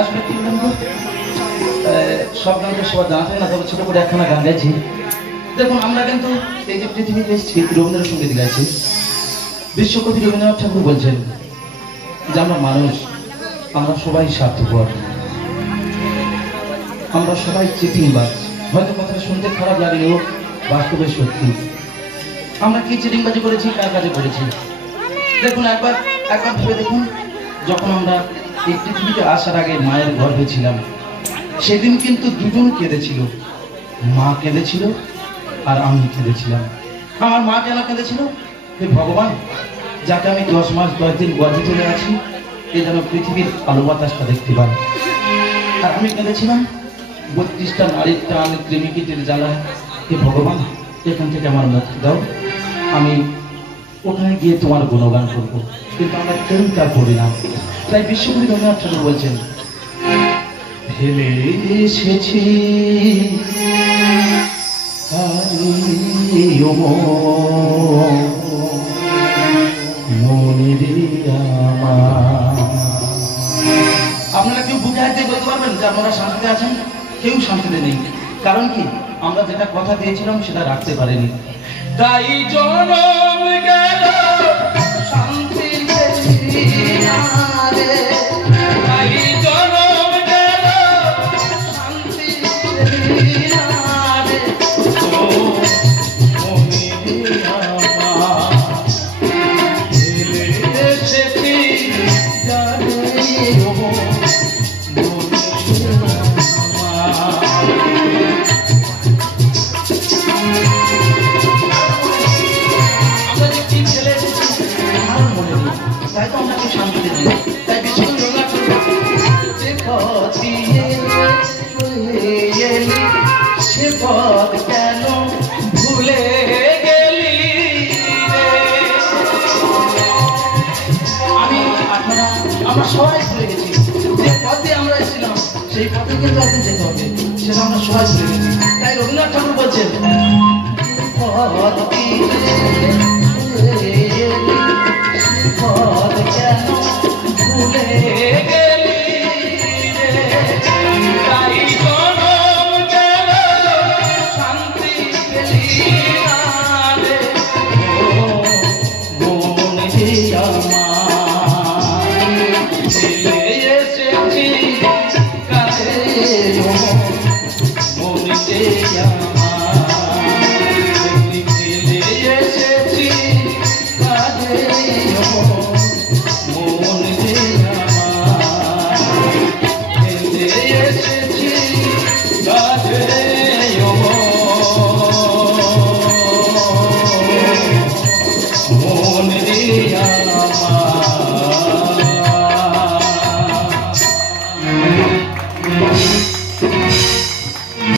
আসলে কি বলবো, সব গান তো সবার জানা থাকে না, তবে ছোট করে একখানা গান গাইছি। দেখুন, আমরা কিন্তু এই যে পৃথিবীতে এসেছি রবীন্দ্রসঙ্গীত গাইছি। বিশ্বকবি রবীন্দ্রনাথ ঠাকুর বলছেন যে আমরা মানুষ, আমরা সবাই স্বার্থপর, আমরা সবাই চিটিংবাজ। হয়তো কথাটা শুনতে খারাপ লাগলেও বাস্তবে সত্যি। আমরা কি চিটিংবাজি করেছি, কার কাজে করেছি? দেখুন, একবার ভেবে দেখুন, যখন আমরা এই পৃথিবীতে আসার আগে মায়ের গর্ভে ছিলাম, সেদিন কিন্তু দুজন কেঁদেছিল। মা কেঁদেছিল আর আমি কেঁদেছিলাম। আমার মা কেন কেঁদেছিল? হে ভগবান, যাকে আমি 10 মাস 10 দিন গর্ভে তুলে আছি, এ যেন পৃথিবীর আলো বাতাসটা দেখতে পাই। আর আমি কেঁদেছিলাম 32টা নারীর টান, কৃমিকীটের জ্বালা। হে ভগবান, এখান থেকে আমার মুক্তি দাও, আমি ওখানে গিয়ে তোমার গুণগান করবো। কিন্তু আমরা কেউ তা করি না। তাই বিশ্বকবি রবীন্দ্রনাথ ঠাকুর বলছেন, ফেলে এসেছি আপনারা কেউ বুকে হাত দিয়ে বলতে পারবেন যে আপনারা শান্তিতে আছেন? কেউ শান্তিতে নেই। কারণ কি? আমরা যেটা কথা দিয়েছিলাম সেটা রাখতে পারিনি। তাই জনম গেল শান্তি কেন ভুলে গেলি রে? আমরা সবাই ভুলে গেছি যে পথে আমরা এসেছিলাম, সেই পথে কিন্তু একদিন যেতে হবে, সেটা আমরা সবাই ভুলে গেছি। তাই রবীন্দ্রনাথ ঠাকুর বলছেন, পথ কেন ভুলে